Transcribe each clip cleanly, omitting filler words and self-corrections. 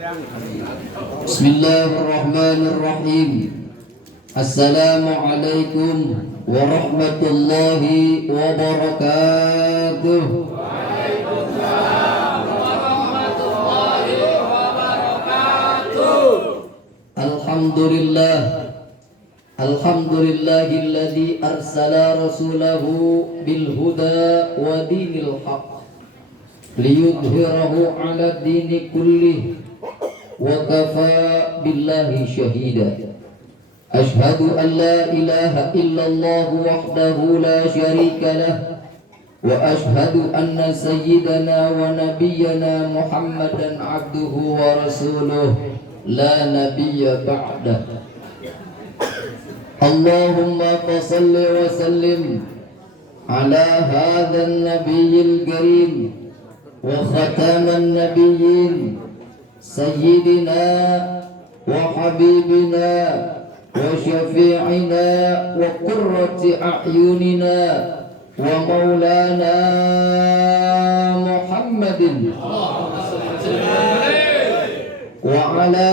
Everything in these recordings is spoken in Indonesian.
Bismillahirrahmanirrahim. Assalamualaikum warahmatullahi wabarakatuh. Waalaikumsalam warahmatullahi wabarakatuh. Alhamdulillah. Alhamdulillahilladzi arsala rasulahu bil huda wa dinil haqq liyudhhirahu 'ala dini kullih wa kafa billahi shahida. Ashhadu an la ilaha illallah wahdahu la syarika lah wa ashhadu anna sayyidana wa nabiyyana Muhammadan abduhu wa rasuluh la nabiyya ba'dah. Allahumma fasalli wa sallim ala hadzal nabiyil karim wa khataman nabiyyin sayyidina wa habibina wa syafi'ina wa qurrati a'yunina wa maulana Muhammadin wa ala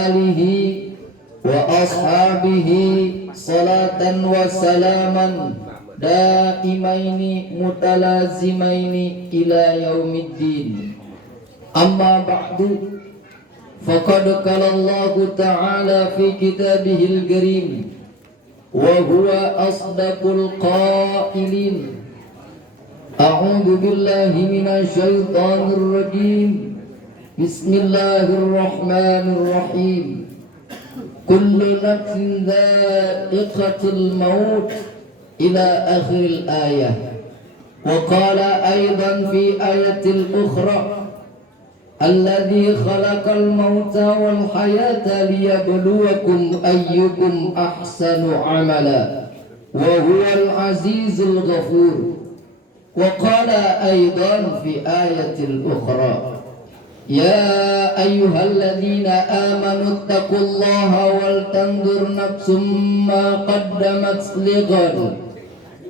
alihi wa ashabihi salatan wa salaman daimaini mutalazimaini ila yaumiddin. Amma ba'du, faqad qala Allah ta'ala fi kitabihil karim wa huwa asdaqul qailin. A'udzu billahi minasy syaithanir rajim. Bismillahirrahmanirrahim. Kullu nafsin dha'iqatul maut ila akhiril ayah. Wa qala aidan fi ayatil ukhra alladzi khalaqal mauta wal hayata liyabluwakum ayyukum ahsanu amala wa huwal azizul ghafur. Wa qala aidan fi ayatil ukhra ya ayyuhalladzina amanu taqullaha wal tanzur nafsum ma qaddamat lighad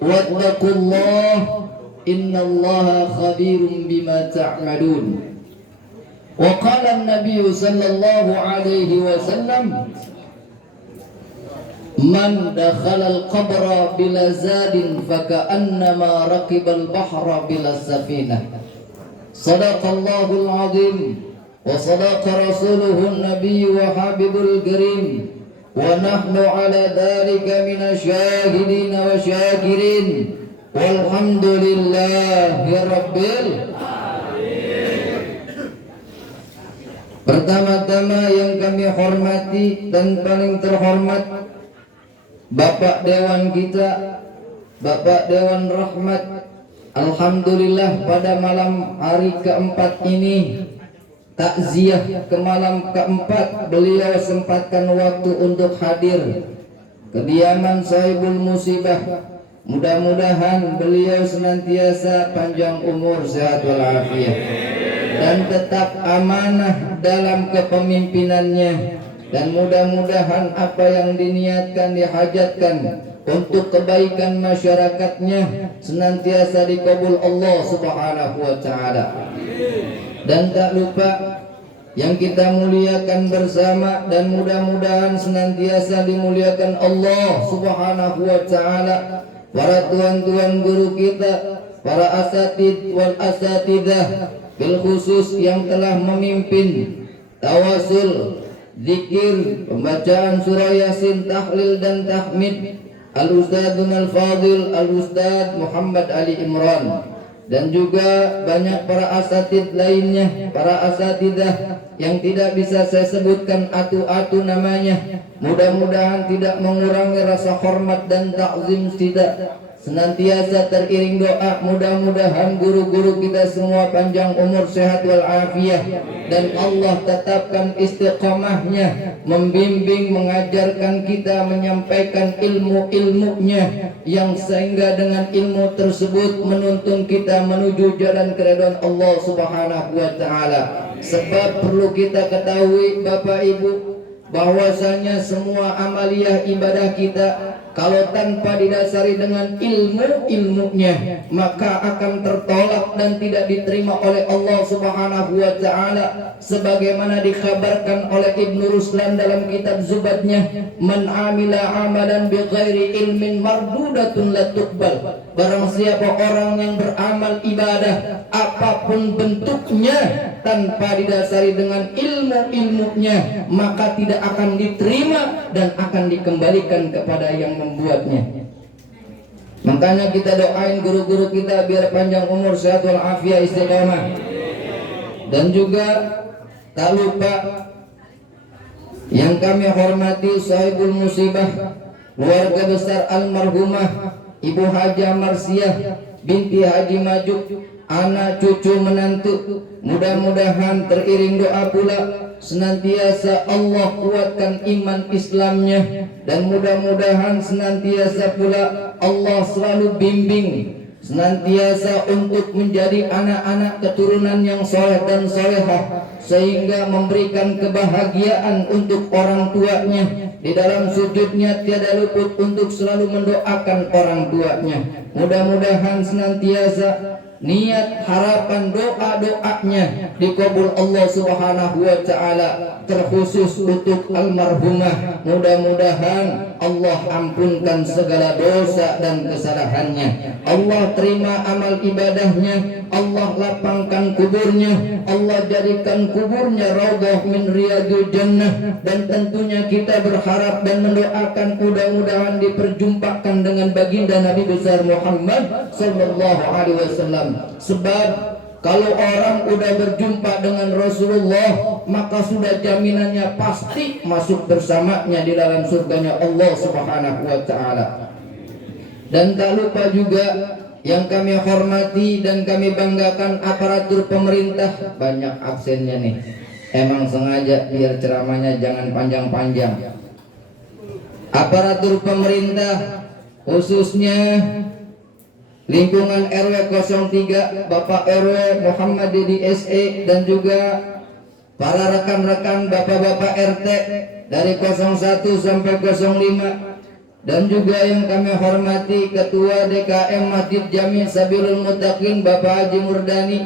wattaqullaha innallaha khabirum bima ta'malun. Wa qala an-nabiy sallallahu alaihi wasallam man dakhala al-qabra bila zadin faka'annama raqiba al-bahra bila safinah. Sadaqallahul azim wa sadaqa rasuluhun nabiy wa habibul karim wa nahnu ala dhalika minasy syahidin wa syakirin walhamdulillahi rabbil alamin. Pertama-tama yang kami hormati dan paling terhormat Bapak Dewan kita, Bapak Dewan Rahmat. Alhamdulillah pada malam hari keempat ini takziah ke malam keempat beliau sempatkan waktu untuk hadir kediaman sahibul musibah. Mudah-mudahan beliau senantiasa panjang umur, sehat walafiat dan tetap amanah dalam kepemimpinannya, dan mudah-mudahan apa yang diniatkan dihajatkan untuk kebaikan masyarakatnya senantiasa dikabul Allah Subhanahu wa taala. Dan tak lupa yang kita muliakan bersama dan mudah-mudahan senantiasa dimuliakan Allah Subhanahu wa taala, para tuan-tuan guru kita, para asatid wal asatidah bil khusus yang telah memimpin tawasul, zikir, pembacaan surah Yasin, tahlil dan tahmid, Al-Ustadzun Al-Fadil Al-Ustadz Muhammad Ali Imran, dan juga banyak para asatid lainnya, para asatidah yang tidak bisa saya sebutkan atu-atu namanya. Mudah-mudahan tidak mengurangi rasa hormat dan takzim, tidak, senantiasa teriring doa. Mudah-mudahan guru-guru kita semua panjang umur, sehat walafiat, dan Allah tetapkan istiqamahnya, membimbing, mengajarkan kita, menyampaikan ilmu-ilmunya, yang sehingga dengan ilmu tersebut menuntun kita menuju jalan keridhaan Allah Subhanahu wa taala. Sebab perlu kita ketahui Bapak Ibu, bahwasanya semua amaliyah ibadah kita kalau tanpa didasari dengan ilmunya maka akan tertolak dan tidak diterima oleh Allah Subhanahu wa taala, sebagaimana dikabarkan oleh Ibnu Ruslan dalam kitab Zubadnya, man amila amalan bighairi ilmin mardudatun la tuqbal. Barang siapa orang yang beramal ibadah apapun bentuknya tanpa didasari dengan ilmunya maka tidak akan diterima dan akan dikembalikan kepada yang membuatnya. Makanya kita doain guru-guru kita biar panjang umur, sehat walafiat, istiqamah. Dan juga tak lupa yang kami hormati sahibul musibah, keluarga besar almarhumah Ibu Haja Marsiah binti Haji Majuk, anak cucu menantu, mudah-mudahan teriring doa pula senantiasa Allah kuatkan iman Islamnya, dan mudah-mudahan senantiasa pula Allah selalu bimbing senantiasa untuk menjadi anak-anak keturunan yang soleh dan solehah, sehingga memberikan kebahagiaan untuk orang tuanya. Di dalam sujudnya tiada luput untuk selalu mendoakan orang tuanya. Mudah-mudahan senantiasa niat, harapan, doa-doanya dikabul Allah Subhanahu wa taala, terkhusus untuk almarhumah. Mudah-mudahan Allah ampunkan segala dosa dan kesalahannya. Allah terima amal ibadahnya, Allah lapangkan kuburnya, Allah jadikan kuburnya raudhah min riyadil jannah, dan tentunya kita berharap dan mendoakan mudah-mudahan diperjumpakan dengan baginda Nabi besar Muhammad sallallahu alaihi wasallam. Sebab kalau orang udah berjumpa dengan Rasulullah maka sudah jaminannya pasti masuk bersamanya di dalam surganya Allah Subhanahu wa taala. Dan tak lupa juga yang kami hormati dan kami banggakan aparatur pemerintah. Banyak absennya nih, emang sengaja biar ceramahnya jangan panjang-panjang. Aparatur pemerintah khususnya lingkungan RW 03, Bapak RW Muhammad Dedi SE, dan juga para rekan-rekan Bapak-Bapak RT dari 01 sampai 05, dan juga yang kami hormati Ketua DKM Masjid Jami Sabilul Muttaqin Bapak Haji Murdani,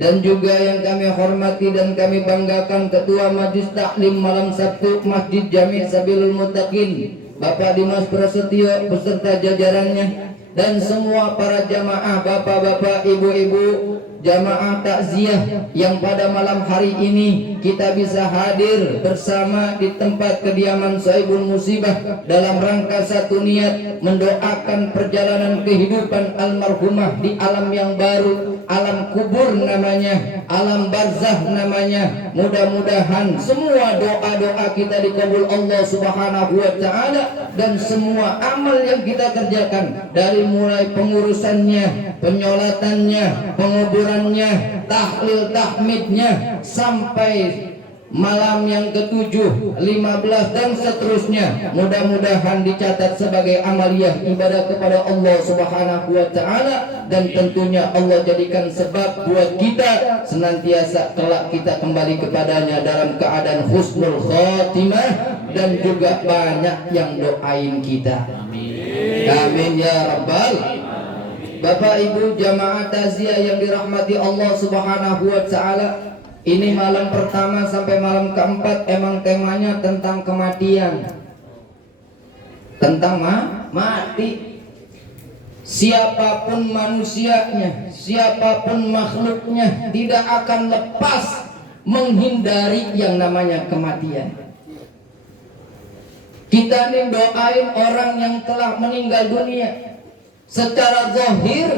dan juga yang kami hormati dan kami banggakan Ketua Majelis Taklim Malam Sabtu Masjid Jami Sabilul Muttaqin Bapak Dimas Prasetyo beserta jajarannya, dan semua para jamaah, bapak-bapak, ibu-ibu, jamaah takziah yang pada malam hari ini kita bisa hadir bersama di tempat kediaman sahibul musibah dalam rangka satu niat mendoakan perjalanan kehidupan almarhumah di alam yang baru, alam kubur namanya, alam barzah namanya. Mudah-mudahan semua doa-doa kita dikabul Allah Subhanahu wa taala, dan semua amal yang kita kerjakan dari mulai pengurusannya, penyolatannya, penguburannya, tahlil tahmidnya, sampai malam yang ke-7, 15 dan seterusnya, mudah-mudahan dicatat sebagai amaliyah ibadah kepada Allah Subhanahu wa taala, dan tentunya Allah jadikan sebab buat kita senantiasa kelak kita kembali kepadanya dalam keadaan husnul khatimah, dan juga banyak yang doain kita. Amin ya rabbal. Bapak Ibu jamaah takziah yang dirahmati Allah Subhanahu wa taala, ini malam pertama sampai malam keempat emang temanya tentang kematian, tentang mati. Siapapun manusianya, siapapun makhluknya tidak akan lepas menghindari yang namanya kematian. Kita nih doain orang yang telah meninggal dunia secara zahir,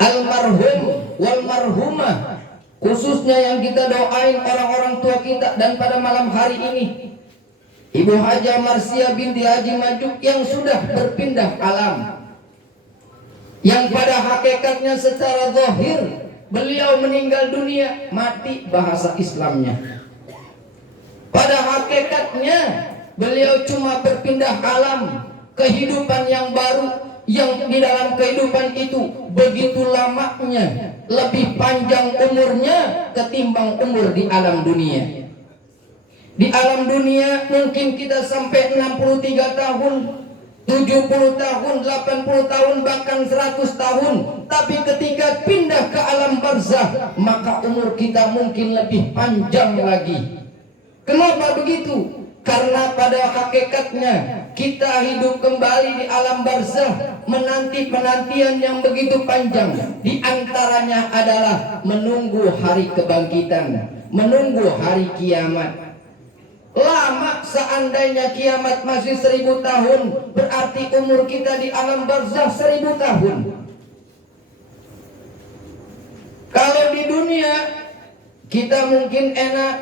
almarhum wal marhumah, khususnya yang kita doain orang-orang tua kita. Dan pada malam hari ini Ibu Haja Marsiah binti Haji Majuk yang sudah berpindah alam, yang pada hakikatnya secara zahir beliau meninggal dunia, mati bahasa Islamnya. Pada hakikatnya beliau cuma berpindah alam, kehidupan yang baru, yang di dalam kehidupan itu begitu lamanya, lebih panjang umurnya ketimbang umur di alam dunia. Di alam dunia mungkin kita sampai 63 tahun, 70 tahun, 80 tahun, bahkan 100 tahun. Tapi ketika pindah ke alam barzakh, maka umur kita mungkin lebih panjang lagi. Kenapa begitu? Karena pada hakikatnya kita hidup kembali di alam barzakh, menanti penantian yang begitu panjang. Di antaranya adalah menunggu hari kebangkitan, menunggu hari kiamat. Lama, seandainya kiamat masih 1000 tahun, berarti umur kita di alam barzakh 1000 tahun. Kalau di dunia kita mungkin enak,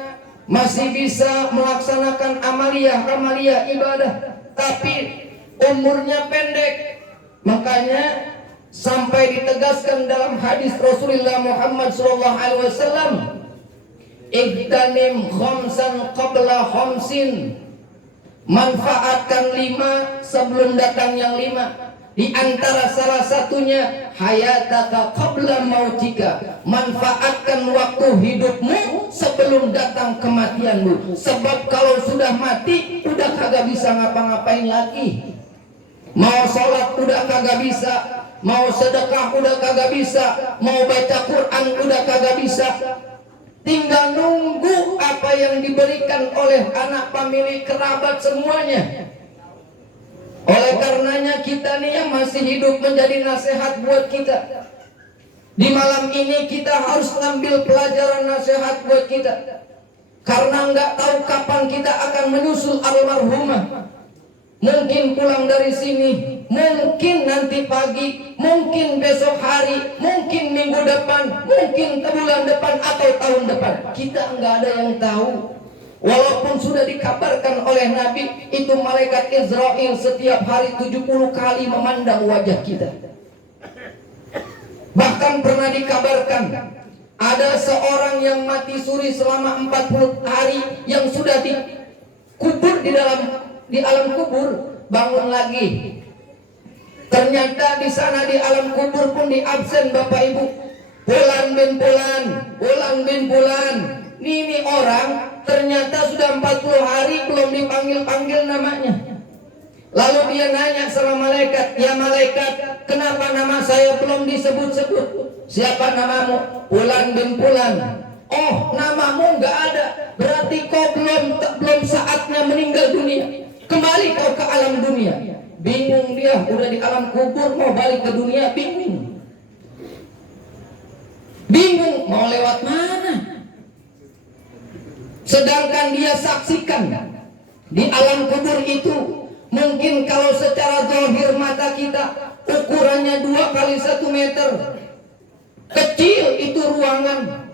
masih bisa melaksanakan amalia ibadah, tapi umurnya pendek. Makanya sampai ditegaskan dalam hadis Rasulullah Muhammad SAW, Igtanim khamsan qabla khamsin, manfaatkan 5 sebelum datang yang 5. Di antara salah satunya hayataka qabla mautika, manfaatkan waktu hidupmu sebelum datang kematianmu. Sebab kalau sudah mati udah kagak bisa ngapa-ngapain lagi. Mau sholat udah kagak bisa, mau sedekah udah kagak bisa, mau baca Quran udah kagak bisa. Tinggal nunggu apa yang diberikan oleh anak, pemilik, kerabat semuanya. Oleh karenanya kita nih yang masih hidup menjadi nasihat buat kita. Di malam ini kita harus ambil pelajaran nasihat buat kita. Karena nggak tahu kapan kita akan menyusul almarhumah. Mungkin pulang dari sini, mungkin nanti pagi, mungkin besok hari, mungkin minggu depan, mungkin bulan depan atau tahun depan. Kita nggak ada yang tahu. Walaupun sudah dikabarkan oleh Nabi, itu malaikat Israel setiap hari 70 kali memandang wajah kita. Bahkan pernah dikabarkan ada seorang yang mati suri selama 40 hari yang sudah dikubur di alam kubur, bangun lagi. Ternyata di sana di alam kubur pun diabsen Bapak Ibu. Fulan bin Fulan. Ini orang ternyata sudah 40 hari belum dipanggil-panggil namanya. Lalu dia nanya sama malaikat, "Ya malaikat, kenapa nama saya belum disebut-sebut?" "Siapa namamu?" "Fulan bin Fulan." "Oh, namamu nggak ada. Berarti kau belum saatnya meninggal dunia. Kembali kau ke alam dunia." Bingung dia, udah di alam kubur mau balik ke dunia, bingung mau lewat mana. Sedangkan dia saksikan di alam kubur itu, mungkin kalau secara zahir mata kita ukurannya 2 kali 1 meter, kecil itu ruangan.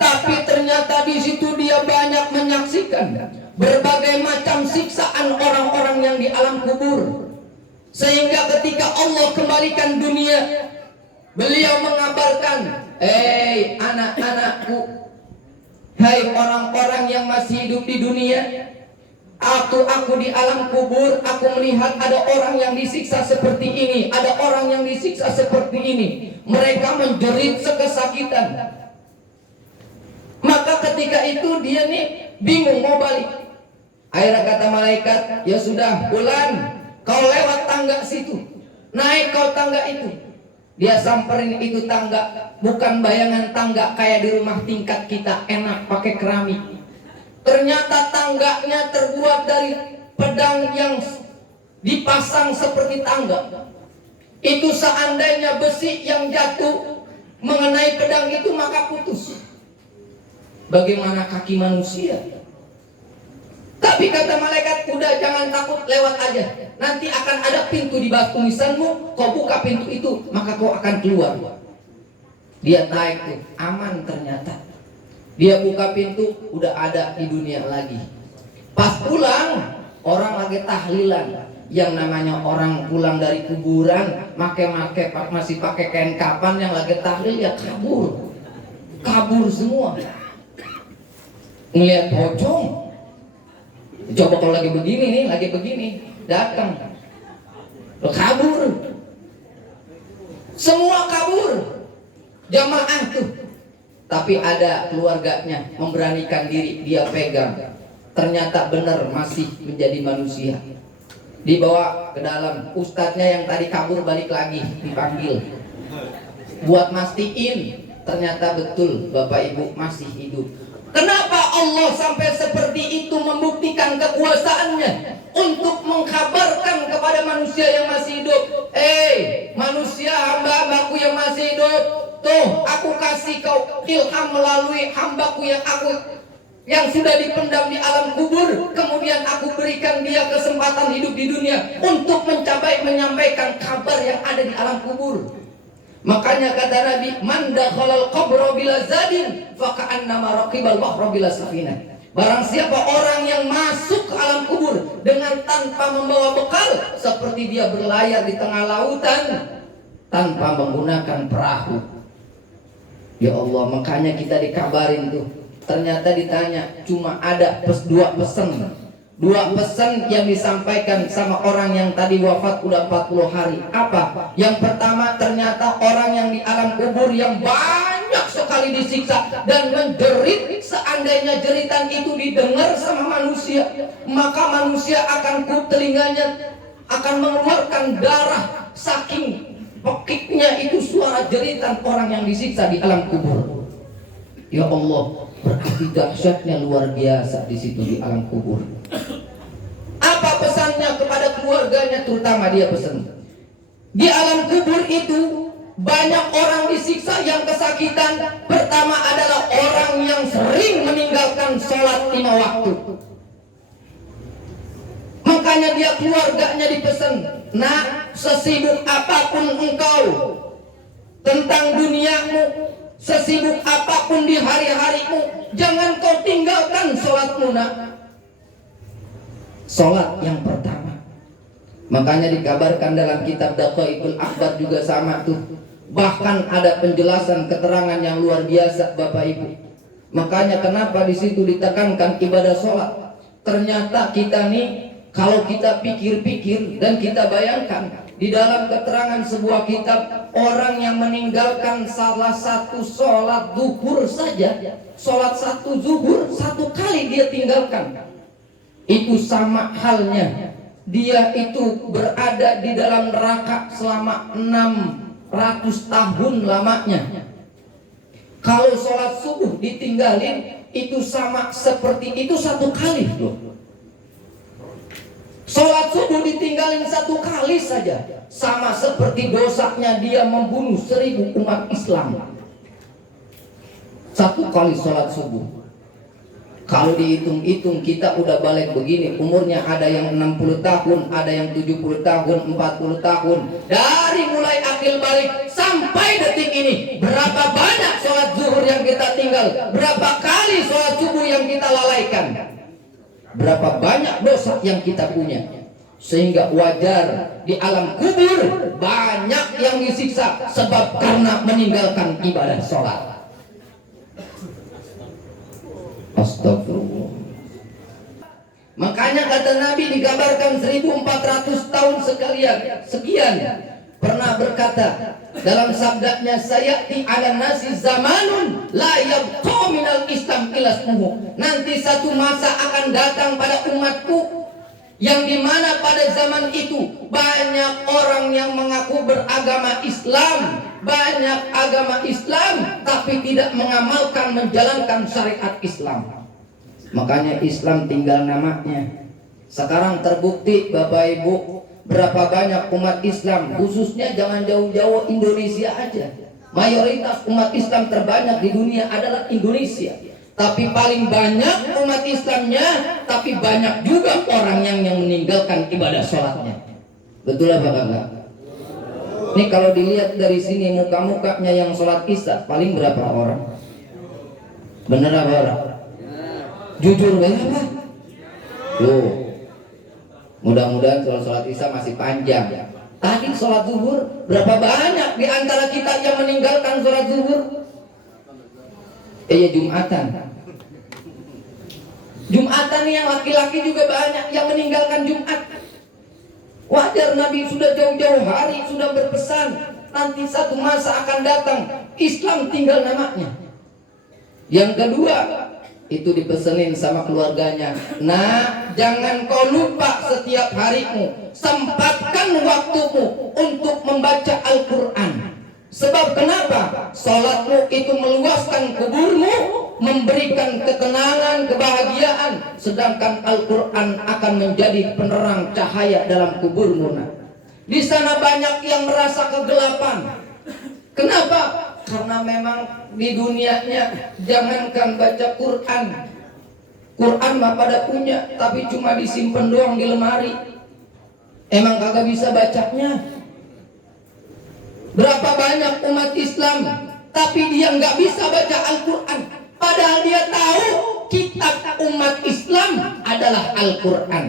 Tapi ternyata di situ dia banyak menyaksikan berbagai macam siksaan orang-orang yang di alam kubur. Sehingga ketika Allah kembalikan dunia, beliau mengabarkan, "Hei anak-anakku, hai orang-orang yang masih hidup di dunia, aku di alam kubur, aku melihat ada orang yang disiksa seperti ini, ada orang yang disiksa seperti ini. Mereka menjerit sekesakitan." Maka ketika itu dia nih bingung mau balik. Akhirnya kata malaikat, "Ya sudah, Fulan, kau lewat tangga situ, naik kau tangga itu." Dia samperin itu tangga, bukan bayangan tangga kayak di rumah tingkat kita enak pakai keramik. Ternyata tangganya terbuat dari pedang yang dipasang seperti tangga. Itu seandainya besi yang jatuh mengenai pedang itu maka putus. Bagaimana kaki manusia? Tapi kata malaikat, "Udah jangan takut, lewat aja. Nanti akan ada pintu di bawah tulisanmu, kau buka pintu itu, maka kau akan keluar." Dia naik tuh, aman ternyata. Dia buka pintu, udah ada di dunia lagi. Pas pulang, orang lagi tahlilan. Yang namanya orang pulang dari kuburan, masih pakai kain kapan, yang lagi tahlil ya kabur semua. Ngeliat pocong. Coba kalau lagi begini datang, kabur, semua kabur, jamaah tuh. Tapi ada keluarganya memberanikan diri, dia pegang ternyata benar masih menjadi manusia. Dibawa ke dalam, ustadznya yang tadi kabur balik lagi dipanggil buat mastiin ternyata betul Bapak Ibu masih hidup. Kenapa Allah sampai seperti itu membuktikan kekuasaannya untuk mengkabarkan kepada manusia yang masih hidup, manusia hamba-hambaku yang masih hidup, tuh aku kasih kau ilham melalui hambaku yang sudah dipendam di alam kubur, kemudian aku berikan dia kesempatan hidup di dunia untuk menyampaikan kabar yang ada di alam kubur. Makanya kata Nabi, man dakhalal qabra bila zadin fa ka'annama raqibal bahra bila safinah. Barang siapa orang yang masuk ke alam kubur dengan tanpa membawa bekal, seperti dia berlayar di tengah lautan tanpa menggunakan perahu. Ya Allah, makanya kita dikabarin tuh. Ternyata ditanya, cuma ada dua pesan yang disampaikan sama orang yang tadi wafat udah 40 hari. Apa? Yang pertama, ternyata orang yang di alam kubur yang banyak sekali disiksa dan menjerit, seandainya jeritan itu didengar sama manusia, maka manusia akan telinganya akan mengeluarkan darah, saking pekiknya itu suara jeritan orang yang disiksa di alam kubur. Ya Allah, berarti dahsyatnya luar biasa di situ di alam kubur. Apa pesannya kepada keluarganya, terutama dia pesan di alam kubur itu banyak orang disiksa yang kesakitan. Pertama adalah orang yang sering meninggalkan sholat 5 waktu. Makanya dia keluarganya dipesan, nak, sesibuk apapun engkau tentang duniamu, sesibuk apapun di hari-harimu, jangan kau tinggalkan sholatmu, nak. Sholat yang pertama. Makanya dikabarkan dalam kitab Daqaiqul Akhbar juga sama tuh. Bahkan ada penjelasan keterangan yang luar biasa Bapak Ibu. Makanya kenapa di situ ditekankan ibadah sholat. Ternyata kita nih, kalau kita pikir-pikir dan kita bayangkan, di dalam keterangan sebuah kitab, orang yang meninggalkan salah satu sholat zuhur saja, sholat satu zuhur, 1 kali dia tinggalkan, itu sama halnya dia itu berada di dalam neraka selama 600 tahun lamanya. Kalau sholat subuh ditinggalin, itu sama seperti itu 1 kali loh. Sholat subuh ditinggalin 1 kali saja, sama seperti dosanya dia membunuh 1000 umat Islam. 1 kali sholat subuh. Kalau dihitung-hitung kita udah balik begini, umurnya ada yang 60 tahun, ada yang 70 tahun, 40 tahun. Dari mulai akil balik sampai detik ini, berapa banyak sholat zuhur yang kita tinggal, berapa kali sholat subuh yang kita lalaikan, berapa banyak dosa yang kita punya. Sehingga wajar di alam kubur banyak yang disiksa sebab karena meninggalkan ibadah sholat. Astagfirullah. Makanya kata Nabi dikabarkan 1400 tahun sekian pernah berkata dalam sabdanya, sayati ala nasi zamanun la yabqa minal islam illa ismuhu. Nanti satu masa akan datang pada umatku yang dimana pada zaman itu banyak orang yang mengaku beragama Islam, banyak agama Islam tapi tidak mengamalkan, menjalankan syariat Islam. Makanya Islam tinggal namanya. Sekarang terbukti Bapak Ibu, berapa banyak umat Islam, khususnya jangan jauh-jauh Indonesia aja. Mayoritas umat Islam terbanyak di dunia adalah Indonesia. Tapi paling banyak umat Islamnya, tapi banyak juga orang yang meninggalkan ibadah sholatnya. Betul apa enggak? Ini kalau dilihat dari sini muka-mukanya yang sholat isya paling berapa orang? Bener apa orang? Jujur berapa? Loh, mudah-mudahan sholat isya masih panjang. Tadi sholat zuhur berapa banyak di antara kita yang meninggalkan sholat zuhur? Jumatan. Jumatan yang laki-laki juga banyak yang meninggalkan Jumat. Wajar, Nabi sudah jauh-jauh hari sudah berpesan, nanti satu masa akan datang Islam tinggal namanya. Yang kedua, itu dipesenin sama keluarganya, nah jangan kau lupa setiap harimu, sempatkan waktumu untuk membaca Al-Quran. Sebab kenapa? Salatmu itu meluaskan kuburmu, memberikan ketenangan, kebahagiaan, sedangkan Al-Quran akan menjadi penerang cahaya dalam kuburmu. Nah, di sana banyak yang merasa kegelapan. Kenapa? Karena memang di dunianya jangankan baca Quran, Quran mah pada punya, tapi cuma disimpan doang di lemari. Emang kagak bisa bacanya. Berapa banyak umat Islam tapi dia nggak bisa baca Al-Quran, padahal dia tahu kitab umat Islam adalah Al-Quran.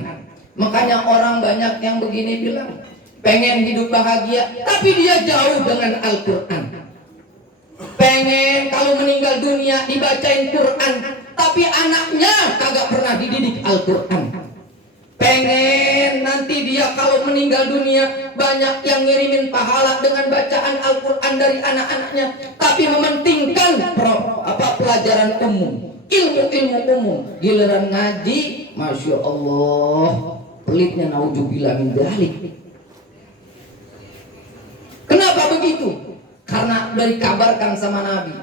Makanya orang banyak yang begini bilang pengen hidup bahagia, tapi dia jauh dengan Al-Quran. Pengen kalau meninggal dunia dibacain Quran, tapi anaknya kagak pernah dididik Al-Quran. Pengen nanti dia kalau meninggal dunia banyak yang ngirimin pahala dengan bacaan Al-Quran dari anak-anaknya, tapi mementingkan pelajaran umum, ilmu-ilmu umum. Giliran ngaji, Masya Allah, pelitnya naudzubillah min dzalik. Kenapa begitu? Karena dari kabarkan sama Nabi,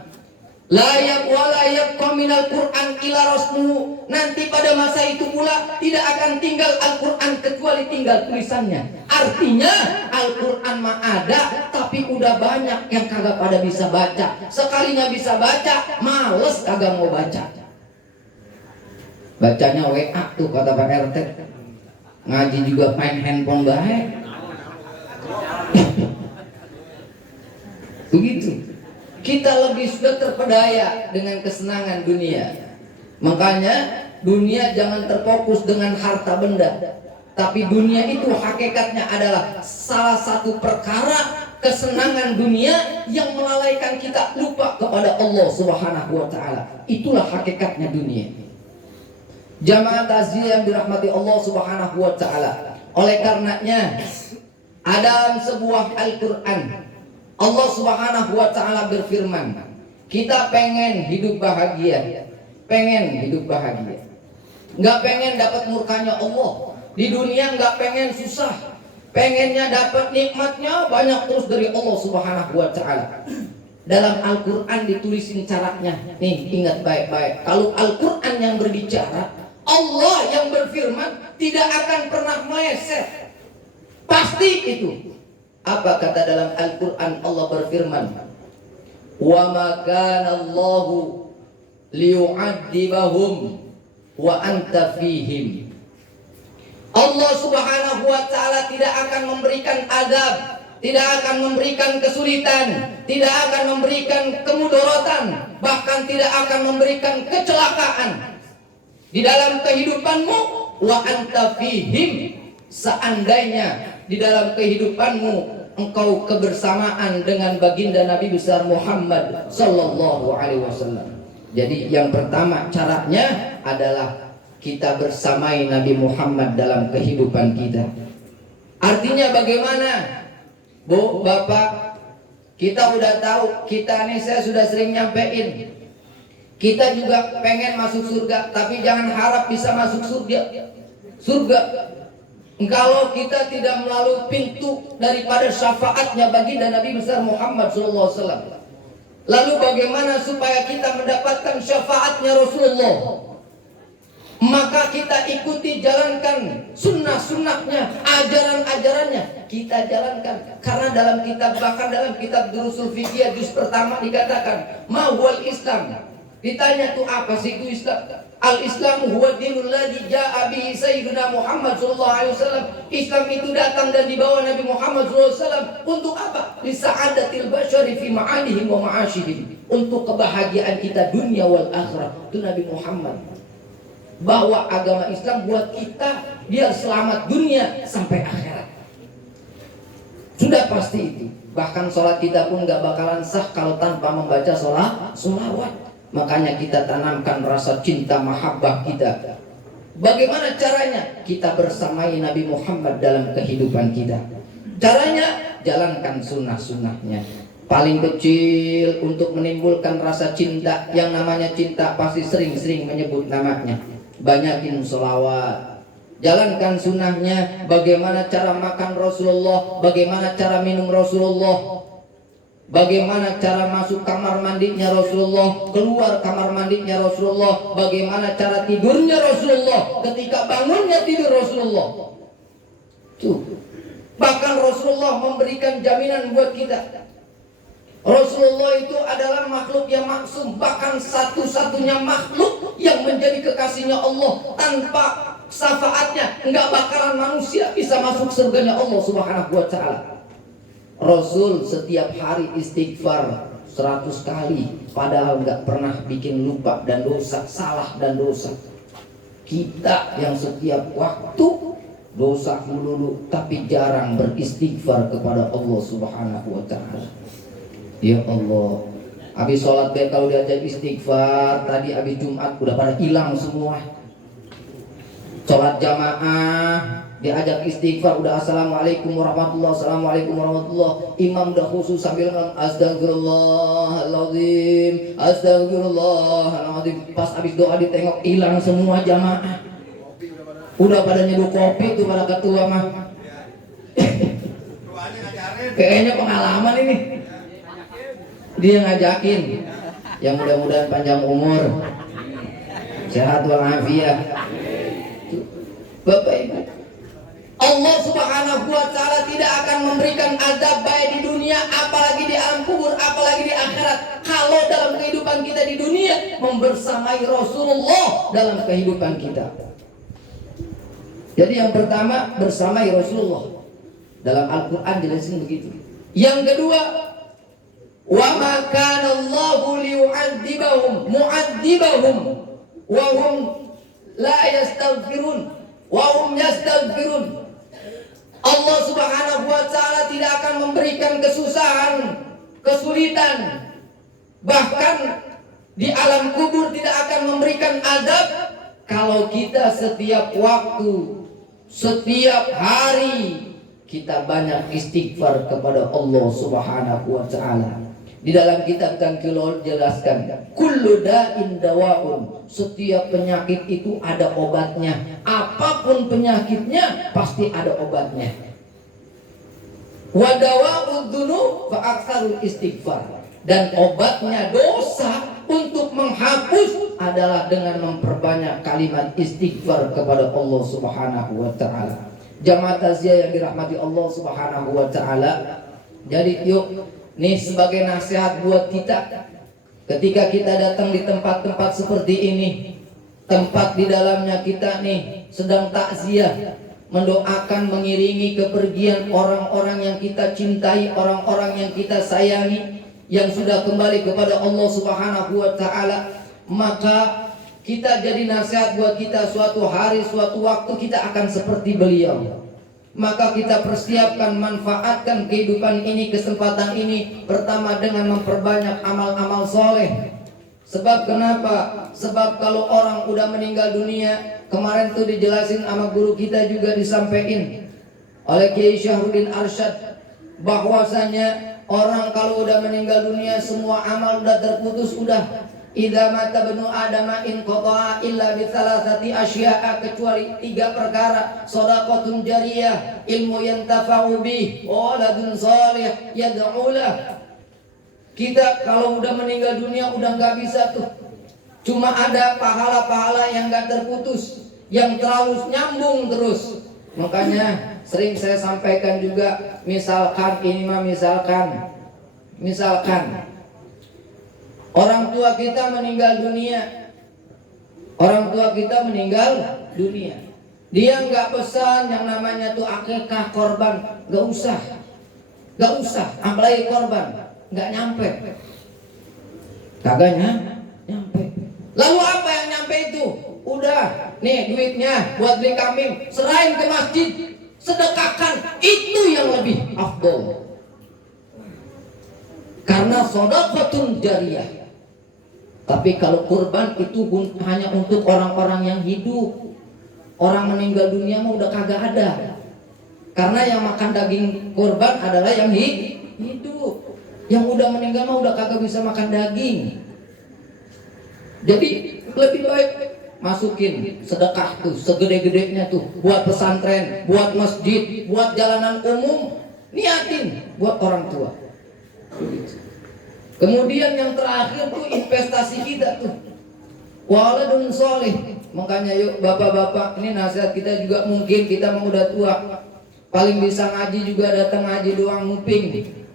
layak walayak minal Quran ila rasmuhu. Nanti pada masa itu pula tidak akan tinggal Al-Quran kecuali tinggal tulisannya. Artinya Al-Quran mah ada, tapi udah banyak yang kagak pada bisa baca. Sekalinya bisa baca, males kagak mau baca. Bacanya WA tuh kata Pak RT. Ngaji juga main handphone baik. Begitu. Kita lebih sudah terpedaya dengan kesenangan dunia. Makanya dunia jangan terfokus dengan harta benda, tapi dunia itu hakikatnya adalah salah satu perkara kesenangan dunia yang melalaikan kita lupa kepada Allah Subhanahu wa taala. Itulah hakikatnya dunia. Jamaah takziah yang dirahmati Allah Subhanahu wa taala. Oleh karenanya dalam sebuah Al-Qur'an Allah Subhanahu wa taala berfirman, kita pengen hidup bahagia, pengen hidup bahagia, nggak pengen dapat murkanya Allah di dunia, nggak pengen susah, pengennya dapat nikmatnya banyak terus dari Allah Subhanahu wa taala. Dalam Al-Quran ditulisin caranya. Nih ingat baik-baik, kalau Al-Quran yang berbicara, Allah yang berfirman, tidak akan pernah meleset, pasti itu. Apa kata dalam Al-Quran? Allah berfirman, wa ma kana Allahu liyu'adzibahum wa anta fihim. Allah Subhanahu wa taala tidak akan memberikan azab, tidak akan memberikan kesulitan, tidak akan memberikan kemudaratan, bahkan tidak akan memberikan kecelakaan di dalam kehidupanmu, wa anta fihim, seandainya di dalam kehidupanmu engkau kebersamaan dengan baginda Nabi besar Muhammad sallallahu alaihi wasallam. Jadi yang pertama caranya adalah kita bersamai Nabi Muhammad dalam kehidupan kita. Artinya bagaimana? Bu, Bapak, kita udah tahu, kita nih saya sudah sering nyampein, kita juga pengen masuk surga, tapi jangan harap bisa masuk surga kalau kita tidak melalui pintu daripada syafaatnya baginda Nabi besar Muhammad SAW. Lalu bagaimana supaya kita mendapatkan syafaatnya Rasulullah? Maka kita ikuti, jalankan sunnah-sunnahnya, ajaran-ajarannya kita jalankan. Karena dalam kitab, bahkan dalam kitab Durusul Fiqh juz pertama dikatakan, ma huwal Islam. Ditanya tuh apa sih itu Islam? Al-Islam huwa dinul ladzi jaa bihi sayyiduna Muhammad sallallahu alaihi wasallam. Islam itu datang dan dibawa Nabi Muhammad sallallahu alaihi wasallam untuk apa? Li sa'adatil basyari fi ma'alihim wa ma'ashihim. Untuk kebahagiaan kita dunia wal akhirah. Itu Nabi Muhammad bawa agama Islam buat kita biar selamat dunia sampai akhirat. Sudah pasti itu. Bahkan sholat kita pun gak bakalan sah kalau tanpa membaca sholawat. Makanya kita tanamkan rasa cinta mahabbah kita. Bagaimana caranya? Kita bersamai Nabi Muhammad dalam kehidupan kita. Caranya jalankan sunnah-sunnahnya. paling kecil untuk menimbulkan rasa cinta. Yang namanya cinta pasti sering-sering menyebut namanya. Banyakin sholawat, jalankan sunnahnya. Bagaimana cara makan Rasulullah, bagaimana cara minum Rasulullah, bagaimana cara masuk kamar mandinya Rasulullah, keluar kamar mandinya Rasulullah, bagaimana cara tidurnya Rasulullah, ketika bangunnya tidur Rasulullah. Tuh. Bahkan Rasulullah memberikan jaminan buat kita. Rasulullah itu adalah makhluk yang maksum, bahkan satu-satunya makhluk yang menjadi kekasihnya Allah. Tanpa syafaatnya enggak bakalan manusia bisa masuk surganya Allah Subhanahu wa taala. Rasul setiap hari istighfar 100 kali, padahal enggak pernah bikin lupa dan dosa, salah dan dosa. Kita yang setiap waktu dosa melulu tapi jarang beristighfar kepada Allah Subhanahu wa taala. Ya Allah, habis sholat kalau diajak istighfar, tadi habis Jumat udah pada hilang semua. Sholat jamaah diajak istighfar udah assalamualaikum warahmatullah, assalamualaikum warahmatullah. Imam udah khusus sambil astagfirullahaladzim, astagfirullahaladzim. Pas habis doa ditengok hilang semua jamaah. Udah pada nyeduh kopi tuh pada ketua mah. Kayaknya pengalaman ini. Dia ngajakin. Yang mudah-mudahan panjang umur, sehat walafiat. Bapak Ibu, Allah Subhanahu wa taala tidak akan memberikan azab baik di dunia, apalagi di alam kubur, apalagi di akhirat, kalau dalam kehidupan kita di dunia membersamai Rasulullah dalam kehidupan kita. Jadi yang pertama bersamai Rasulullah. Dalam Al-Qur'an jelasin begitu. Yang kedua, wa ma kana Allahu liyu'adzibahum mu'adzibahum wa hum la yastaghfirun wa hum yastaghfirun. Allah Subhanahu wa taala tidak akan memberikan kesusahan, kesulitan, bahkan di alam kubur tidak akan memberikan azab kalau kita setiap waktu, setiap hari kita banyak istighfar kepada Allah Subhanahu wa taala. Di dalam kitab Tangkilul jelaskan, kullu da'in dawa'un, setiap penyakit itu ada obatnya. Apapun penyakitnya pasti ada obatnya. Wa dawa'ud dzunub fa aktsarul istighfar, dan obatnya dosa untuk menghapus adalah dengan memperbanyak kalimat istighfar kepada Allah Subhanahu wa taala. Jamaah takziah yang dirahmati Allah Subhanahu wa taala. Jadi yuk, nih sebagai nasihat buat kita, ketika kita datang di tempat-tempat seperti ini, tempat di dalamnya kita nih sedang takziah, mendoakan, mengiringi kepergian orang-orang yang kita cintai, orang-orang yang kita sayangi, yang sudah kembali kepada Allah Subhanahu wa taala, maka kita jadi nasihat buat kita, suatu hari, suatu waktu kita akan seperti beliau. Maka kita persiapkan, manfaatkan kehidupan ini, kesempatan ini, pertama dengan memperbanyak amal-amal soleh. Sebab kenapa? Sebab kalau orang udah meninggal dunia, kemarin tuh dijelasin sama guru kita juga disampaikan oleh Kiai Syahruddin Arsyad, bahwasanya orang kalau udah meninggal dunia semua amal udah terputus, udah. Idza mata banu adama in qata'a illa bi thalathati asya'a, kecuali 3 perkara: shadaqatun jariyah, ilmu yantafa'u bih, waladun shalih yad'u lah. Kita kalau udah meninggal dunia udah nggak bisa tuh. Cuma ada pahala-pahala yang nggak terputus, yang terus nyambung terus. Makanya sering saya sampaikan juga, misalkan ini mah misalkan orang tua kita meninggal dunia. Orang tua kita meninggal dunia. Dia nggak pesan yang namanya tuh akikah, korban, nggak usah, apalagi korban, nggak nyampe, kagaknya nyampe. Lalu apa yang nyampe itu? Udah, nih duitnya buat beli kambing, serahin ke masjid, sedekahkan, itu yang lebih afdol. Karena shadaqatun jariyah. Tapi kalau kurban itu hanya untuk orang-orang yang hidup. Orang meninggal dunia mah udah kagak ada. Karena yang makan daging kurban adalah yang hidup. Yang udah meninggal mah udah kagak bisa makan daging. Jadi lebih baik masukin sedekah tuh segede-gedenya tuh buat pesantren, buat masjid, buat jalanan umum, niatin buat orang tua. Kemudian yang terakhir tuh investasi kita tuh waladun soleh. Makanya yuk bapak-bapak, ini nasihat kita juga, mungkin kita mau udah tua, paling bisa ngaji juga datang ngaji doang,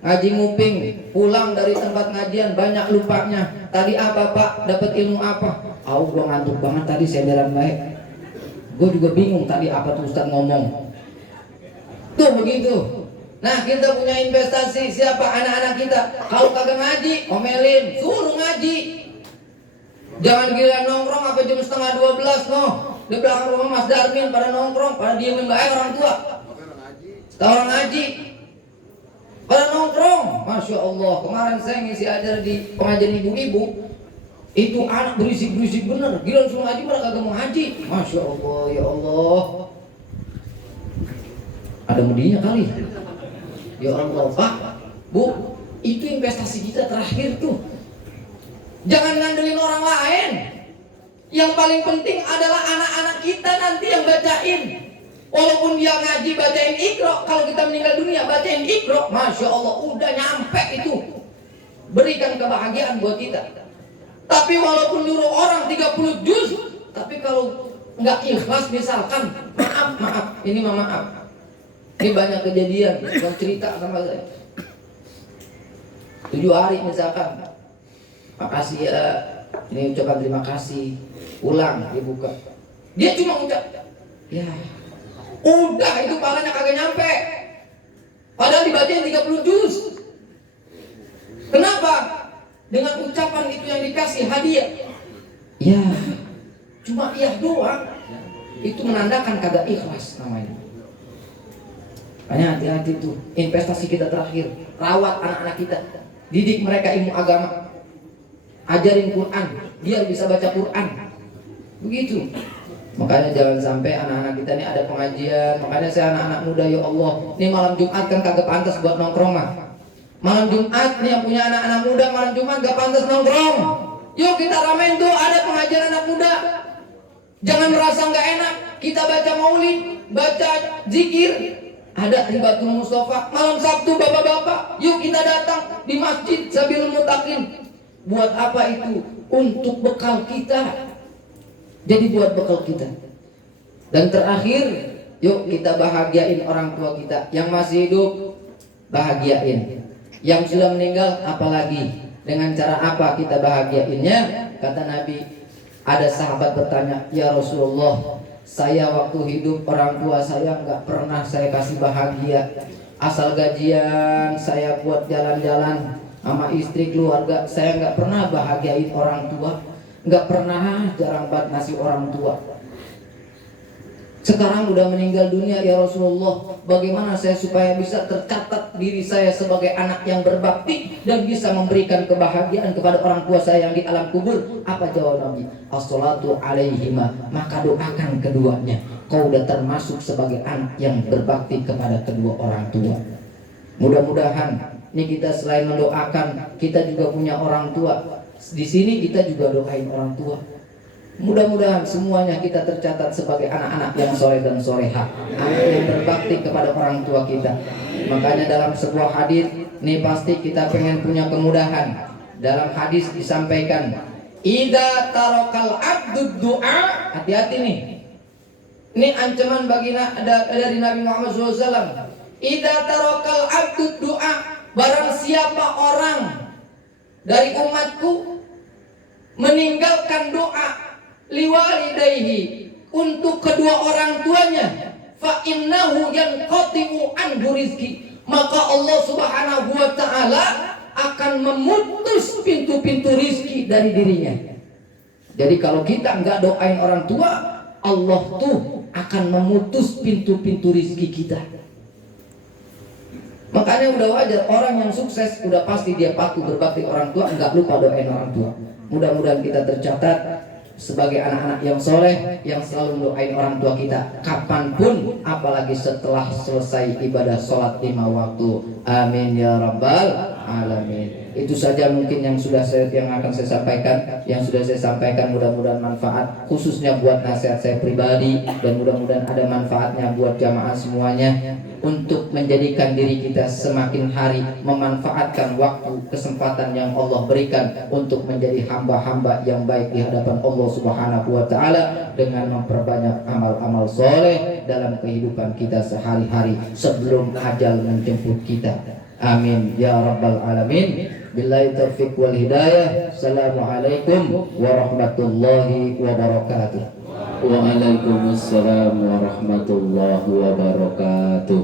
ngaji nguping, pulang dari tempat ngajian banyak lupanya. Tadi apa Pak? Dapat ilmu apa? Gua ngantuk banget tadi, senderan baik. Gue juga bingung tadi apa tuh Ustaz ngomong. Tuh begitu. Nah, kita punya investasi siapa? Anak-anak kita. Kalau kagak ngaji, omelin, suruh ngaji. Jangan gila nongkrong apa jam 11:30 noh. Di belakang rumah Mas Darmin pada nongkrong, pada diemin baik orang tua. Orang ngaji. Pada nongkrong, Masya Allah. Kemarin saya ngisi ajar di pengajian ibu-ibu, itu anak berisik-berisik bener. Gila suruh ngaji malah kagak mau ngaji. Masya Allah, ya Allah. Ada mudinya kali. Ya Allah, Pak, Bu, itu investasi kita terakhir tuh. Jangan ngandelin orang lain. Yang paling penting adalah anak-anak kita nanti yang bacain. Walaupun dia ngaji bacain Iqra, kalau kita meninggal dunia bacain Iqra, Masya Allah udah nyampe itu. Berikan kebahagiaan buat kita. Tapi walaupun nyuruh orang 30 juz, tapi kalau nggak ikhlas misalkan, maaf, ini maaf. Ini banyak kejadian yang cerita sama saya. 7 hari misalkan, makasih ya, ini ucapan terima kasih, ulang dibuka. Dia cuma ucap, ya. Udah itu palanya kagak nyampe. Padahal dibacain 30 juz. Kenapa? Dengan ucapan itu yang dikasih hadiah. Ya, cuma iya doang. Itu menandakan kagak ikhlas namanya. Makanya hati-hati tuh, investasi kita terakhir. Rawat anak-anak kita, didik mereka ilmu agama, ajarin Quran, biar bisa baca Quran. Begitu. Makanya jangan sampai anak-anak kita ini ada pengajian. Makanya saya anak-anak muda, ya Allah, ini malam Jumat kan kagak pantas buat nongkrong mah. Malam Jumat nih yang punya anak-anak muda, malam Jumat gak pantas nongkrong. Yuk kita ramein tuh, ada pengajian anak muda. Jangan merasa gak enak. Kita baca maulid, baca zikir, ada Ribatul Mustafa. Malam Sabtu bapak-bapak, yuk kita datang di masjid Sabilul Muttaqin. Buat apa itu? Untuk bekal kita. Jadi buat bekal kita. Dan terakhir, yuk kita bahagiain orang tua kita. Yang masih hidup, bahagiain. Yang sudah meninggal, apalagi. Dengan cara apa kita bahagiainnya? Kata Nabi, ada sahabat bertanya, ya Rasulullah, saya waktu hidup orang tua saya nggak pernah saya kasih bahagia. Asal gajian saya buat jalan-jalan sama istri keluarga, saya nggak pernah bahagiain orang tua. Nggak pernah, jarang banget ngasih orang tua. Sekarang udah meninggal dunia ya Rasulullah, bagaimana saya supaya bisa tercatat diri saya sebagai anak yang berbakti dan bisa memberikan kebahagiaan kepada orang tua saya yang di alam kubur? Apa jawab Nabi? As-salatu alaihima, maka doakan keduanya. Kau udah termasuk sebagai anak yang berbakti kepada kedua orang tua. Mudah-mudahan ini kita selain mendoakan, kita juga punya orang tua. Di sini kita juga doain orang tua. Mudah-mudahan semuanya kita tercatat sebagai anak-anak yang soleh dan soleha, anak yang berbakti kepada orang tua kita. Makanya dalam sebuah hadis, ini pasti kita pengen punya kemudahan. Dalam hadis disampaikan, idza tarakal abdu du'a, hati-hati nih. Ini ancaman bagi dari Nabi Muhammad SAW. Idza tarakal abdu du'a, barang siapa orang dari umatku meninggalkan doa liwalidayhi, untuk kedua orang tuanya, fa innahu yanqati'u anhu rizki, maka Allah Subhanahu wa taala akan memutus pintu-pintu rizki dari dirinya. Jadi kalau kita nggak doain orang tua, Allah tuh akan memutus pintu-pintu rizki kita. Makanya udah wajar orang yang sukses udah pasti dia patuh berbakti orang tua, nggak lupa doain orang tua. Mudah-mudahan kita tercatat sebagai anak-anak yang soleh, yang selalu mendoain orang tua kita kapanpun, apalagi setelah selesai ibadah sholat 5 waktu. Amin ya rabbal alamin. Itu saja mungkin yang akan saya sampaikan. Yang sudah saya sampaikan mudah-mudahan manfaat, khususnya buat nasihat saya pribadi, dan mudah-mudahan ada manfaatnya buat jamaah semuanya, untuk menjadikan diri kita semakin hari memanfaatkan waktu kesempatan yang Allah berikan untuk menjadi hamba-hamba yang baik di hadapan Allah Subhanahu wa taala, dengan memperbanyak amal-amal soleh dalam kehidupan kita sehari-hari sebelum ajal menjemput kita. Amin ya rabbal alamin. Billahi taufiq wal hidayah. Assalamualaikum warahmatullahi wabarakatuh. Waalaikumsalam warahmatullahi wabarakatuh.